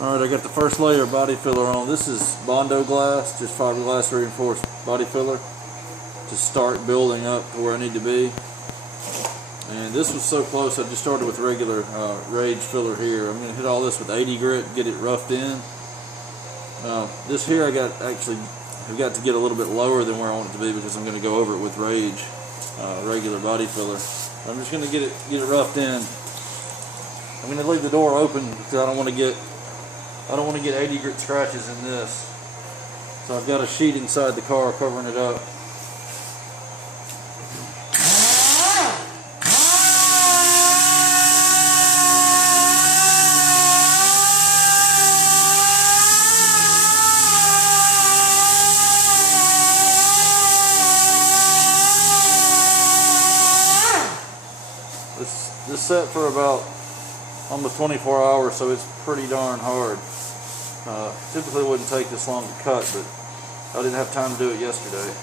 Alright, I got the first layer of body filler on. This is Bondo glass, just fiberglass reinforced body filler to start building up to where I need to be. And this was so close, I just started with regular Rage filler here. I'm going to hit all this with 80 grit, get it roughed in. This here I've got to get a little bit lower than where I want it to be because I'm going to go over it with Rage regular body filler. I'm just going to get it roughed in. I'm going to leave the door open because I don't want to get 80 grit scratches in this. So I've got a sheet inside the car covering it up. This set for about almost 24 hours, so it's pretty darn hard. Typically wouldn't take this long to cut, but I didn't have time to do it yesterday.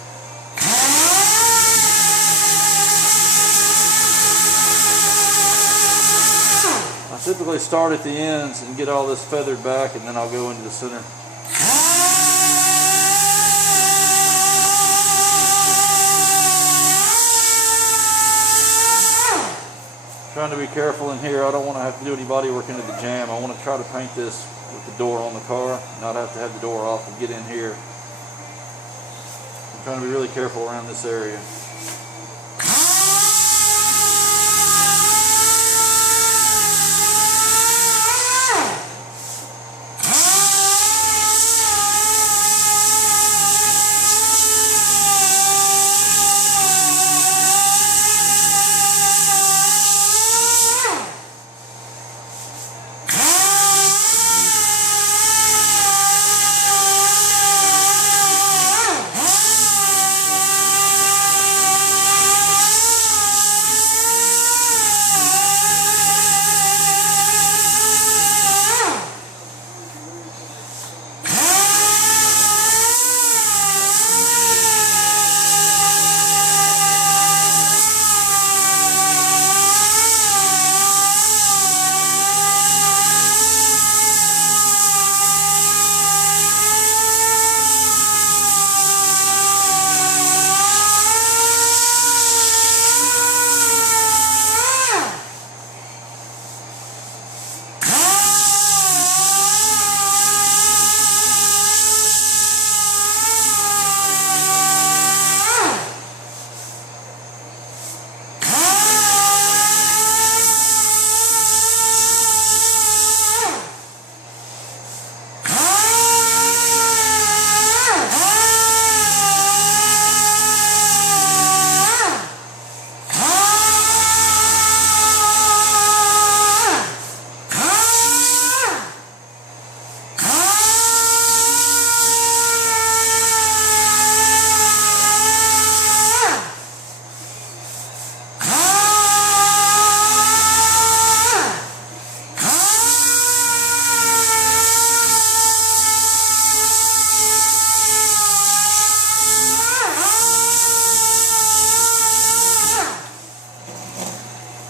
I typically start at the ends and get all this feathered back, and then I'll go into the center. Trying to be careful in here. I don't want to have to do any body work into the jam. I want to try to paint this with the door on the car, not have to have the door off and get in here. I'm trying to be really careful around this area.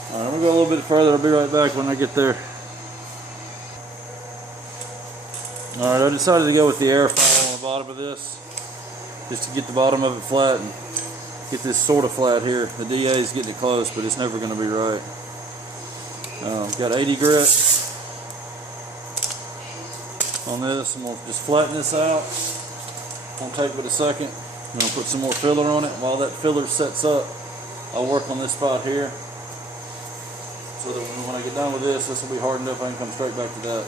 I'm going to go a little bit further. I'll be right back when I get there. Alright, I decided to go with the air file on the bottom of this, just to get the bottom of it flat and get this sort of flat here. The DA is getting it close, but it's never going to be right. Got 80 grit on this. I'm going to just flatten this out. Won't take but a second. I'm going to put some more filler on it. While that filler sets up, I'll work on this spot here, so that when I get done with this will be hardened up. I can come straight back to that.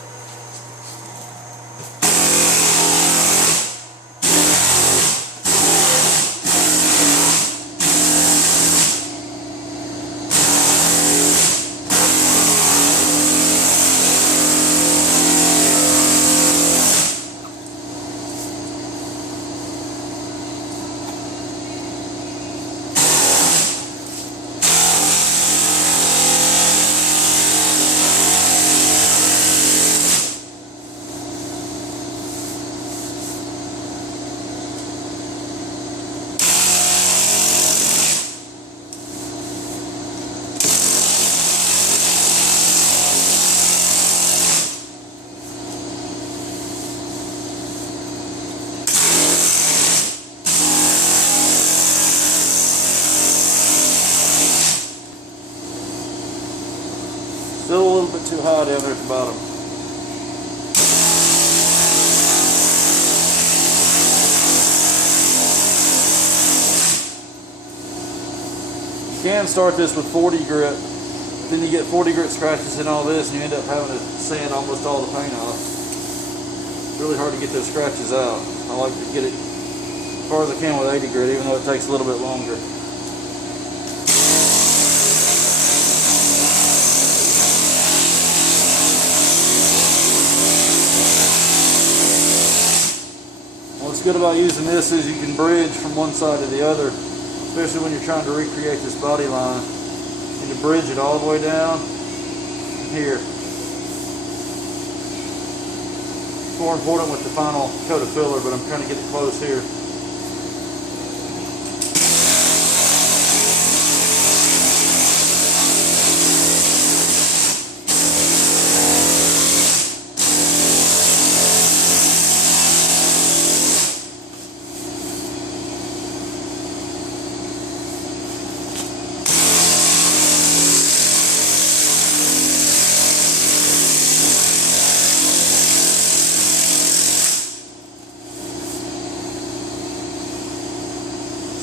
too high down there at the bottom. You can start this with 40 grit, but then you get 40 grit scratches in all this and you end up having to sand almost all the paint off. It's really hard to get those scratches out. I like to get it as far as I can with 80 grit, even though it takes a little bit longer. What's good about using this is you can bridge from one side to the other, especially when you're trying to recreate this body line. You need to bridge it all the way down here. It's more important with the final coat of filler, but I'm trying to get it close here.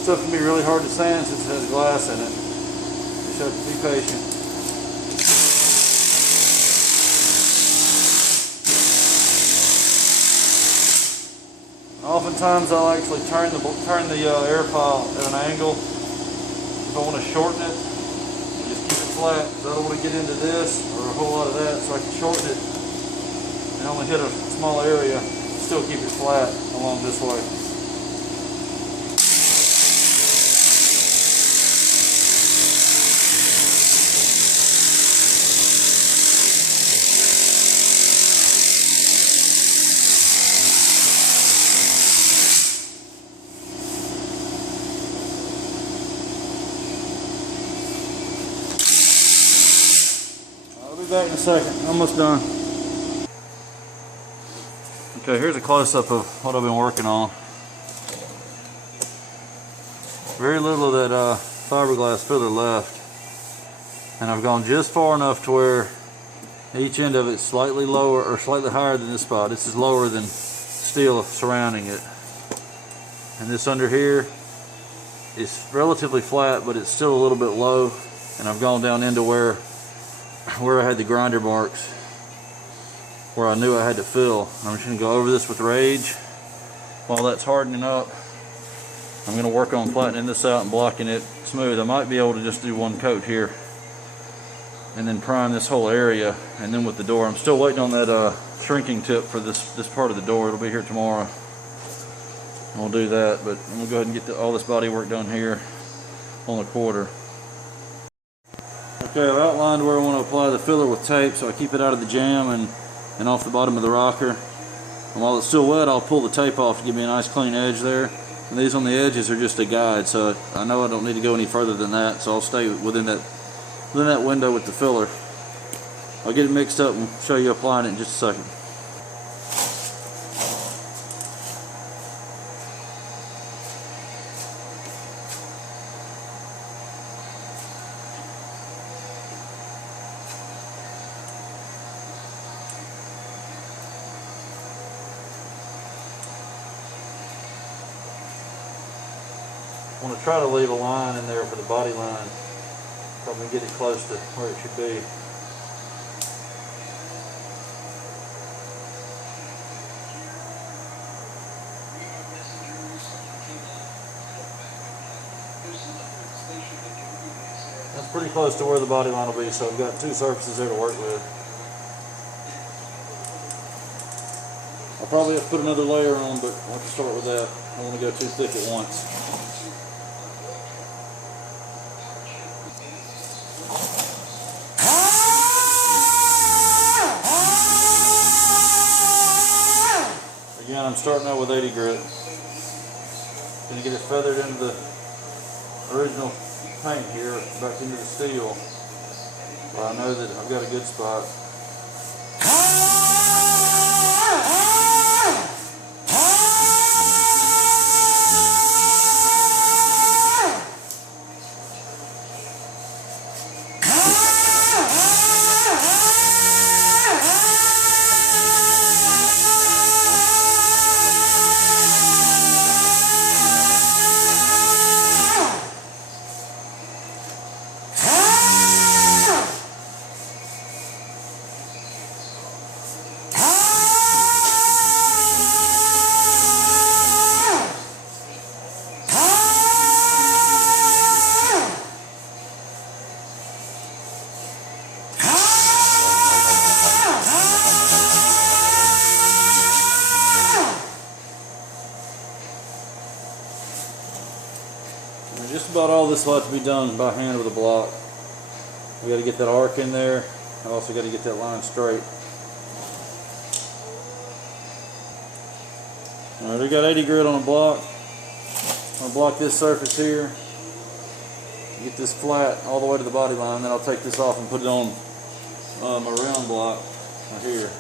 Stuff can be really hard to sand since it has glass in it. You just have to be patient. Oftentimes I'll actually turn the air file at an angle. If I want to shorten it, just keep it flat. So I don't want to get into this or a whole lot of that, so I can shorten it and only hit a small area, still keep it flat along this way. Back in a second, almost done. Okay, here's a close-up of what I've been working on. Very little of that fiberglass filler left, and I've gone just far enough to where each end of it's slightly lower or slightly higher than this spot. This is lower than steel surrounding it, and this under here is relatively flat, but it's still a little bit low, and I've gone down into where I had the grinder marks, where I knew I had to fill. I'm just going to go over this with rage while that's hardening up. I'm going to work on flattening this out and blocking it smooth. I might be able to just do one coat here and then prime this whole area, and then with the door, I'm still waiting on that shrinking tip for this part of the door. It'll be here tomorrow and we'll do that, but I'm going to go ahead and get all this body work done here on the quarter. Okay, I've outlined where I want to apply the filler with tape so I keep it out of the jam and off the bottom of the rocker. And while it's still wet, I'll pull the tape off to give me a nice clean edge there. And these on the edges are just a guide, so I know I don't need to go any further than that, so I'll stay within that window with the filler. I'll get it mixed up and show you applying it in just a second. I want to try to leave a line in there for the body line. Probably get it close to where it should be. That's pretty close to where the body line will be, so I've got two surfaces there to work with. I'll probably have to put another layer on, but I'll have to start with that. I don't want to go too thick at once. Again, I'm starting out with 80 grit. Going to get it feathered into the original paint here, back into the steel. But I know that I've got a good spot. about all this will have to be done by hand with a block. We got to get that arc in there. I also got to get that line straight. Alright, we got 80 grit on a block. I'm going to block this surface here. Get this flat all the way to the body line. Then I'll take this off and put it on my round block right here.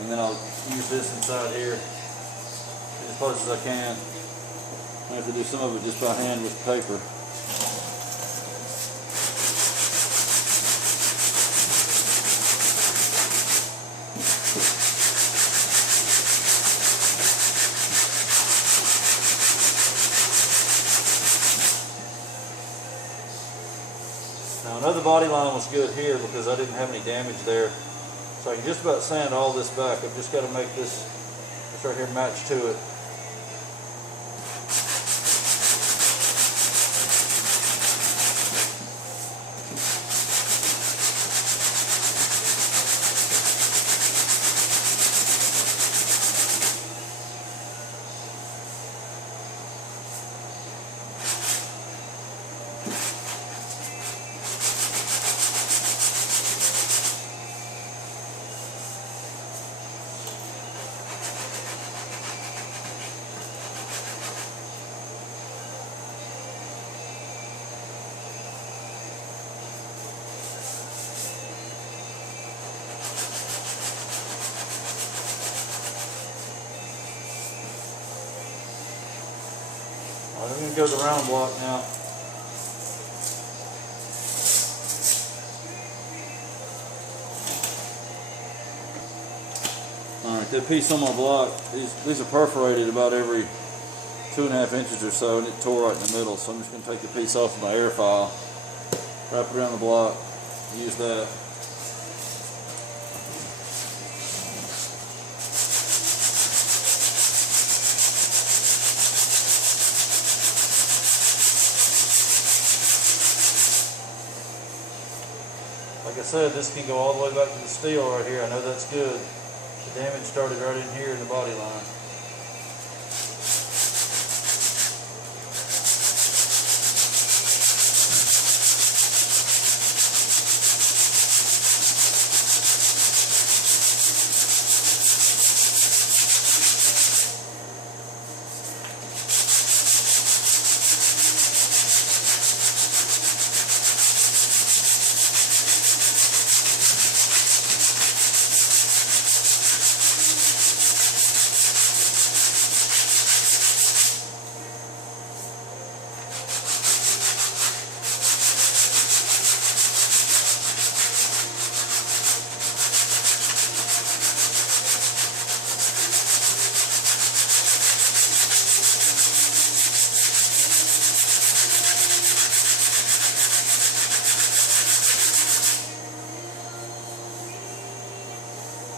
And then I'll use this inside here as close as I can. I have to do some of it just by hand with paper. Now another body line was good here because I didn't have any damage there. So I can just about sand all this back. I've just got to make this right here match to it. I'm going to go to the round block now. Alright, that piece on my block, these are perforated about every 2.5 inches or so, and it tore right in the middle. So I'm just going to take the piece off of my air file, wrap it around the block, use that. Like I said, this can go all the way back to the steel right here. I know that's good. The damage started right in here in the body line.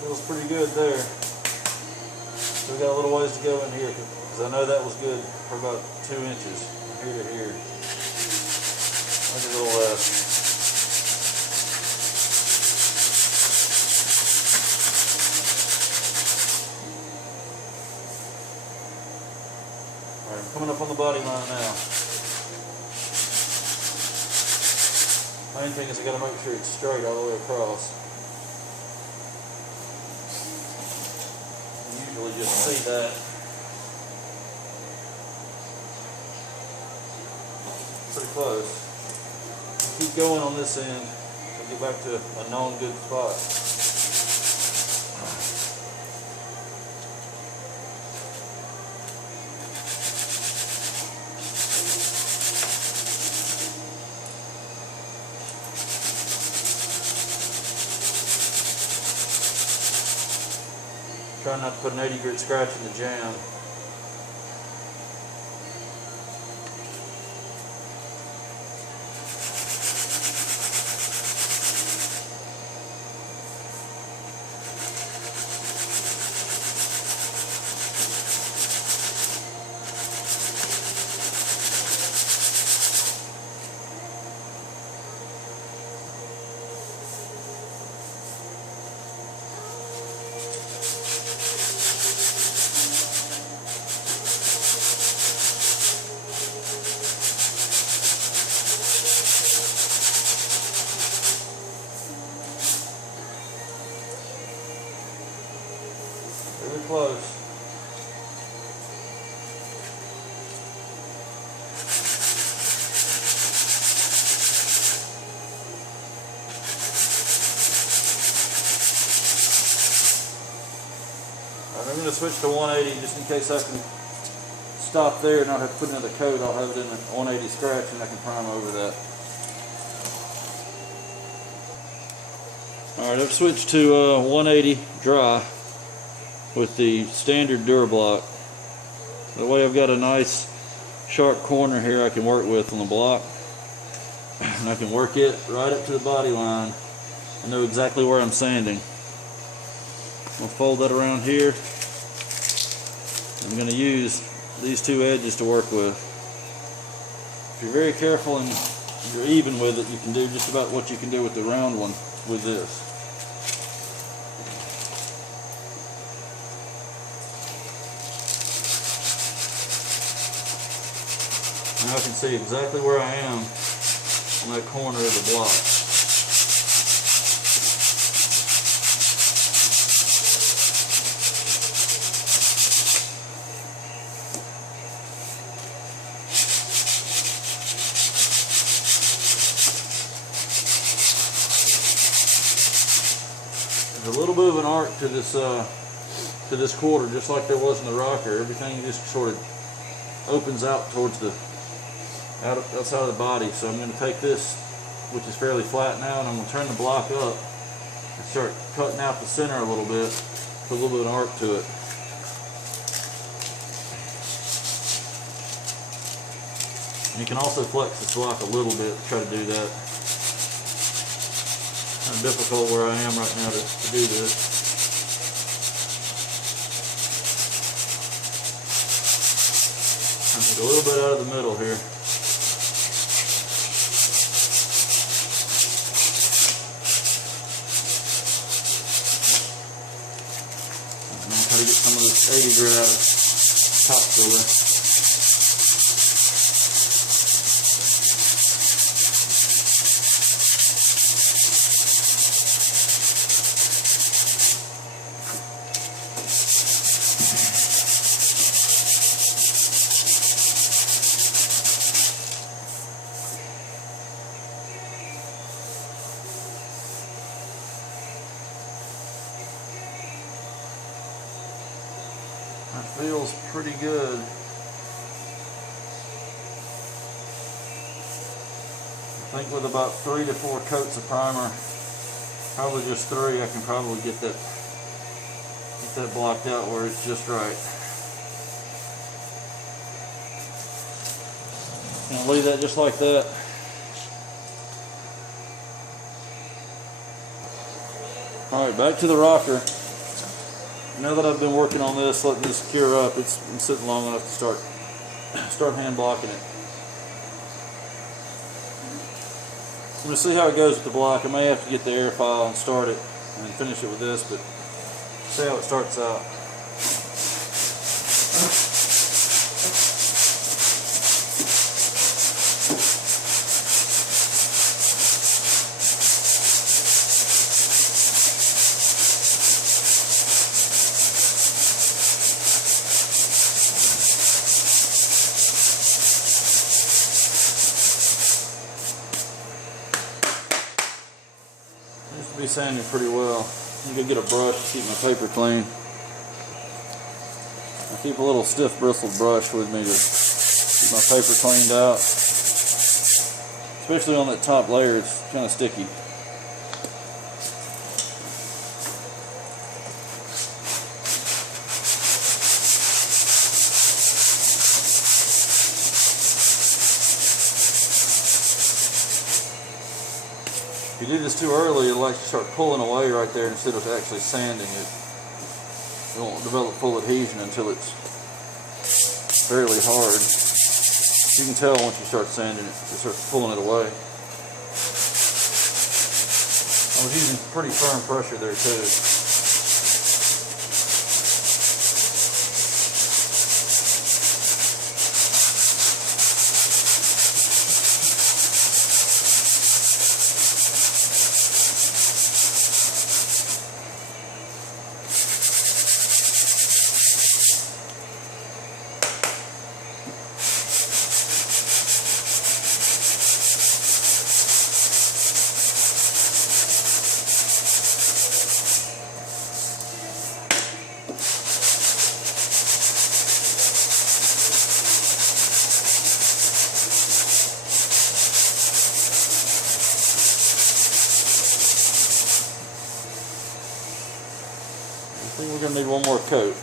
Feels pretty good there. So we got a little ways to go in here because I know that was good for about 2 inches from here to here. Maybe a little less. Alright, I'm coming up on the body line now. Main thing is I got to make sure it's straight all the way across. You just see that. Pretty close. Keep going on this end and get back to a known good spot. Try not to put an 80 grit scratch in the jam. Really close. I'm going to switch to 180 just in case I can stop there and not have to put another coat. I'll have it in a 180 scratch and I can prime over that. Alright, I've switched to 180 dry with the standard Durablock. That way I've got a nice sharp corner here I can work with on the block. And I can work it right up to the body line. I know exactly where I'm sanding. I'll fold that around here. I'm going to use these two edges to work with. If you're very careful and you're even with it, you can do just about what you can do with the round one with this. Now I can see exactly where I am on that corner of the block. There's a little bit of an arc to this quarter, just like there was in the rocker. Everything just sort of opens out towards the outside of the body. So I'm going to take this, which is fairly flat now, and I'm going to turn the block up and start cutting out the center a little bit, put a little bit of an arc to it. And you can also flex this block a little bit to try to do that. Kind of difficult where I am right now to do this. I'm going to go a little bit out of the middle here. And I'll try to get some of this 80 grit out of top filler. That feels pretty good. I think with about 3 to 4 coats of primer, probably just 3, I can probably get that blocked out where it's just right. And I'll leave that just like that. Alright, back to the rocker. Now that I've been working on this, letting this cure up, it's been sitting long enough to start hand blocking it. I'm going to see how it goes with the block. I may have to get the air file and start it and then finish it with this, but see how it starts out. Be sanding pretty well. I'm gonna get a brush to keep my paper clean. I keep a little stiff bristled brush with me to keep my paper cleaned out. Especially on that top layer, it's kind of sticky. If you do this too early, it'll actually start pulling away right there instead of actually sanding it. It won't develop full adhesion until it's fairly hard. You can tell once you start sanding it, it starts pulling it away. I was using pretty firm pressure there too. think we're going to need one more coat.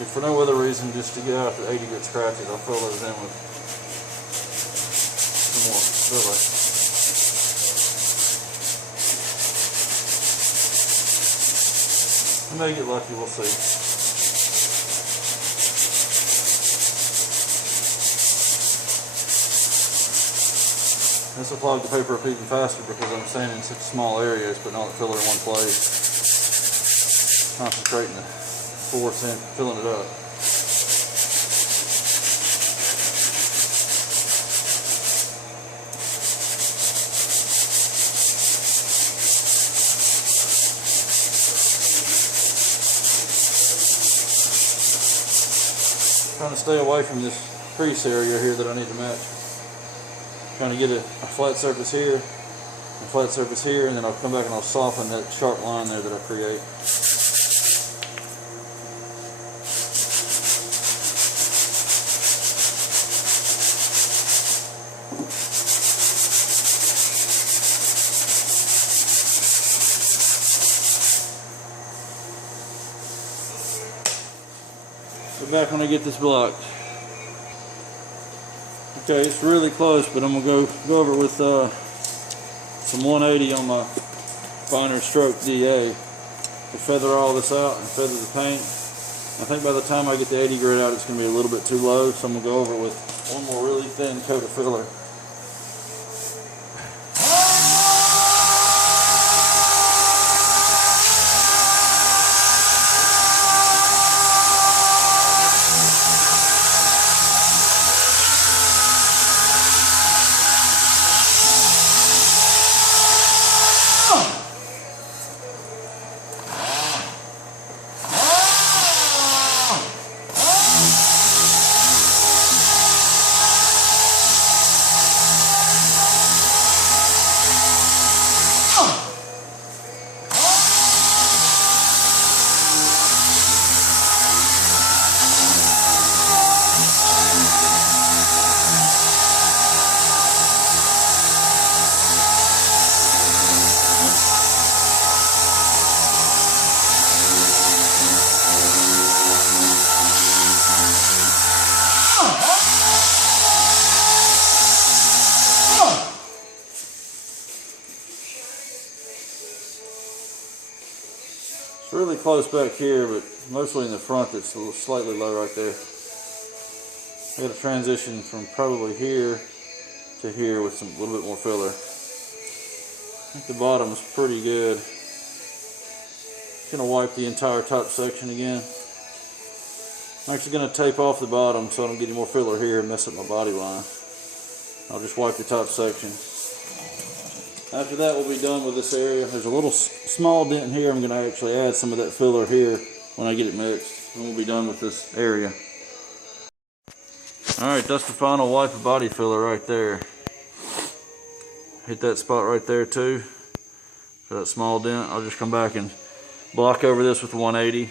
If for no other reason, just to get out the 80 grit scratches, I'll fill those in with some more filler. I may get lucky, we'll see. This will clog the paper up even faster because I'm sanding in such small areas, putting all the filler in one place. Concentrating the force in, filling it up. Trying to stay away from this crease area here that I need to match. Trying to get a flat surface here, a flat surface here, and then I'll come back and I'll soften that sharp line there that I create. Be back when I get this blocked. Okay, it's really close, but I'm gonna go over it with some 180 on my finer stroke DA to feather all this out and feather the paint. I think by the time I get the 80 grit out, it's gonna be a little bit too low, so I'm gonna go over it with one more really thin coat of filler. It's really close back here, but mostly in the front it's slightly low right there. I got to transition from probably here to here with a little bit more filler. I think the bottom is pretty good. Just going to wipe the entire top section again. I'm actually going to tape off the bottom so I don't get any more filler here and mess up my body line. I'll just wipe the top section. After that, we'll be done with this area. There's a little small dent here. I'm going to actually add some of that filler here when I get it mixed. And we'll be done with this area. Alright, that's the final wipe of body filler right there. Hit that spot right there too. For that small dent. I'll just come back and block over this with the 180.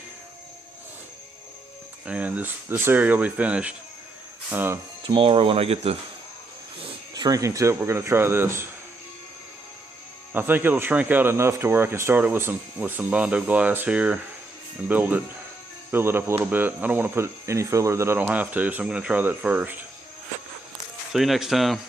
And this area will be finished. Tomorrow when I get the shrinking tip, we're going to try this. I think it'll shrink out enough to where I can start it with some Bondo glass here and build it up a little bit. I don't want to put any filler that I don't have to, so I'm going to try that first. See you next time.